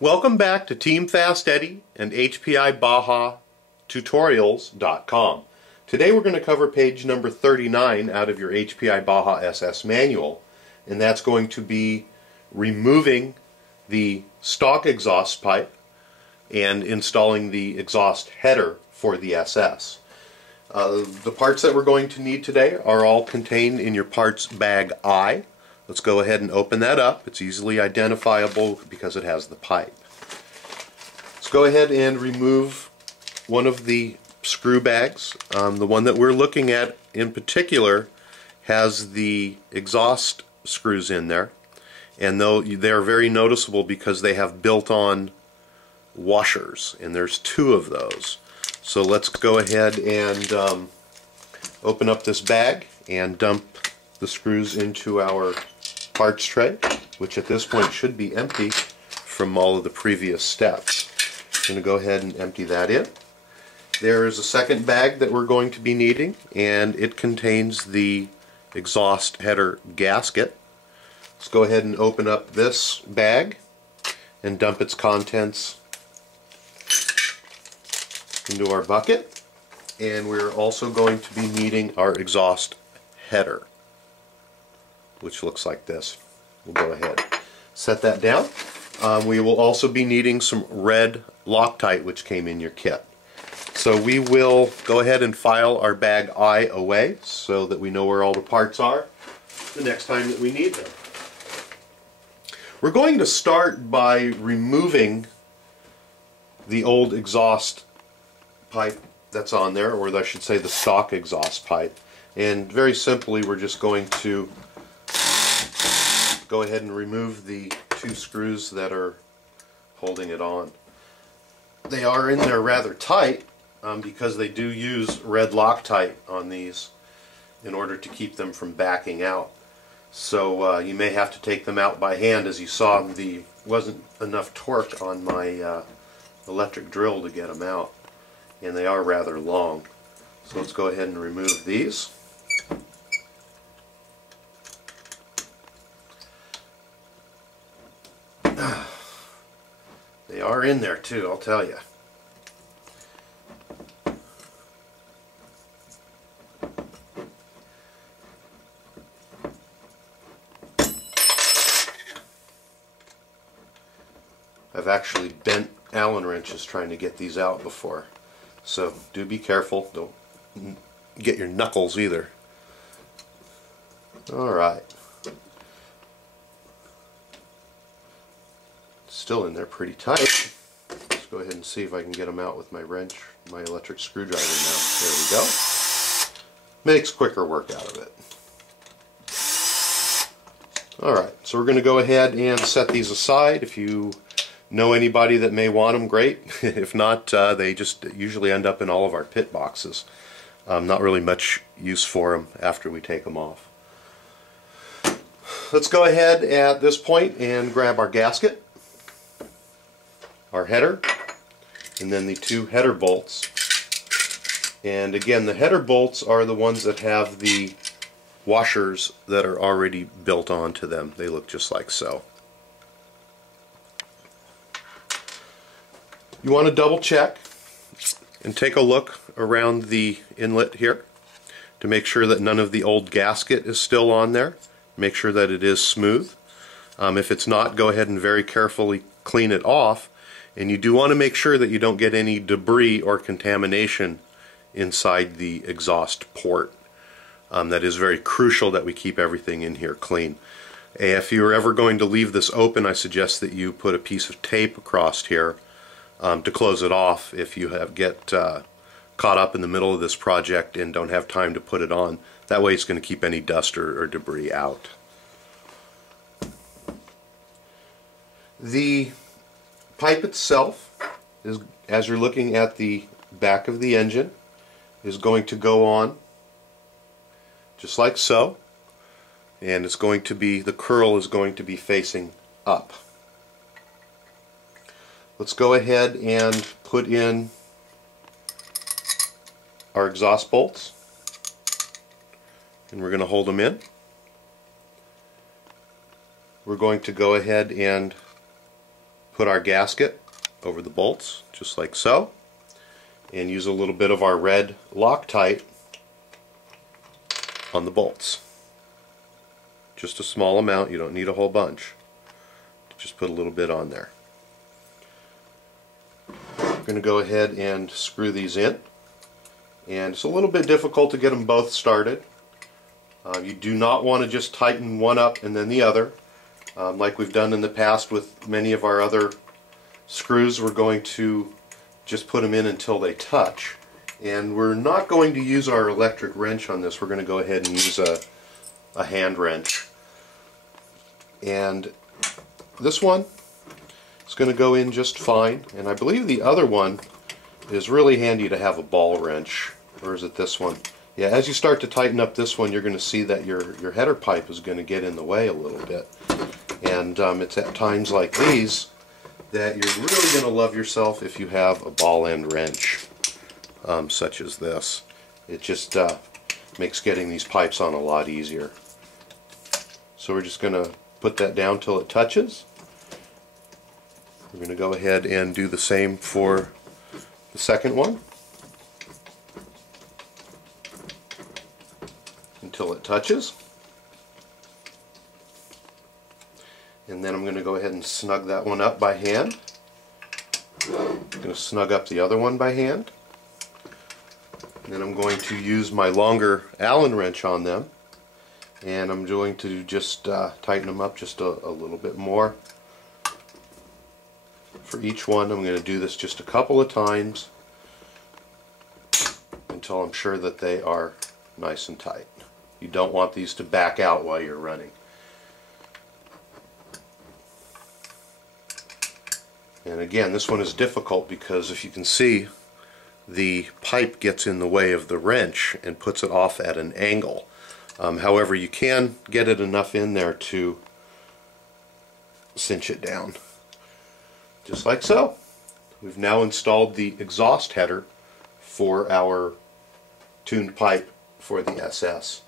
Welcome back to Team Fast Eddy and HPI Baja Tutorials.com. Today we're going to cover page number 39 out of your HPI Baja SS manual, and that's going to be removing the stock exhaust pipe and installing the exhaust header for the SS. The parts that we're going to need today are all contained in your parts bag I. Let's go ahead and open that up. It's easily identifiable because it has the pipe. Let's go ahead and remove one of the screw bags. The one that we're looking at in particular has the exhaust screws in there, and though they're very noticeable because they have built-on washers, and there's two of those. So let's go ahead and open up this bag and dump the screws into our parts tray, which at this point should be empty from all of the previous steps. I'm going to go ahead and empty that in. There is a second bag that we're going to be needing, and it contains the exhaust header gasket. Let's go ahead and open up this bag and dump its contents into our bucket. And we're also going to be needing our exhaust header, which looks like this. We'll go ahead, set that down. We will also be needing some red Loctite, which came in your kit. So we will go ahead and file our bag I away so that we know where all the parts are the next time that we need them. We're going to start by removing the old exhaust pipe that's on there, or I should say the stock exhaust pipe. And very simply, we're just going to go ahead and remove the two screws that are holding it on. They are in there rather tight because they do use red Loctite on these in order to keep them from backing out. So you may have to take them out by hand. As you saw, there wasn't enough torque on my electric drill to get them out, and they are rather long. So let's go ahead and remove these. They are in there too, I'll tell you. I've actually bent Allen wrenches trying to get these out before, so do be careful. Don't get your knuckles either. Alright. Still in there pretty tight. Let's go ahead and see if I can get them out with my wrench, my electric screwdriver now. There we go. Makes quicker work out of it. Alright, so we're going to go ahead and set these aside. If you know anybody that may want them, great. If not, they just usually end up in all of our pit boxes. Not really much use for them after we take them off. Let's go ahead at this point and grab our gasket, our header, and then the two header bolts. And again, the header bolts are the ones that have the washers that are already built onto them. They look just like so. You want to double check and take a look around the inlet here to make sure that none of the old gasket is still on there. Make sure that it is smooth. If it's not, go ahead and very carefully clean it off. And you do want to make sure that you don't get any debris or contamination inside the exhaust port. That is very crucial that we keep everything in here clean. If you're ever going to leave this open, I suggest that you put a piece of tape across here to close it off if you get caught up in the middle of this project and don't have time to put it on. That way it's going to keep any dust or debris out. The pipe itself, is, as you're looking at the back of the engine, is going to go on just like so, and it's going to be, the curl is going to be facing up. Let's go ahead and put in our exhaust bolts, and we're going to hold them in. We're going to go ahead and put our gasket over the bolts, just like so, and use a little bit of our red Loctite on the bolts. Just a small amount, you don't need a whole bunch. Just put a little bit on there. I'm going to go ahead and screw these in, and it's a little bit difficult to get them both started. You do not want to just tighten one up and then the other. Like we've done in the past with many of our other screws, we're going to just put them in until they touch. And we're not going to use our electric wrench on this. We're going to go ahead and use a hand wrench. And this one is going to go in just fine. And I believe the other one is really handy to have a ball wrench. Or is it this one? Yeah, as you start to tighten up this one, you're going to see that your header pipe is going to get in the way a little bit. And it's at times like these that you're really going to love yourself if you have a ball end wrench, such as this. It just makes getting these pipes on a lot easier. So we're just going to put that down till it touches. We're going to go ahead and do the same for the second one until it touches. And then I'm going to go ahead and snug that one up by hand. I'm going to snug up the other one by hand. And then I'm going to use my longer Allen wrench on them. And I'm going to just tighten them up just a little bit more. For each one, I'm going to do this just a couple of times until I'm sure that they are nice and tight. You don't want these to back out while you're running. And again, this one is difficult because if you can see, the pipe gets in the way of the wrench and puts it off at an angle. However, you can get it enough in there to cinch it down. Just like so. We've now installed the exhaust header for our tuned pipe for the SS.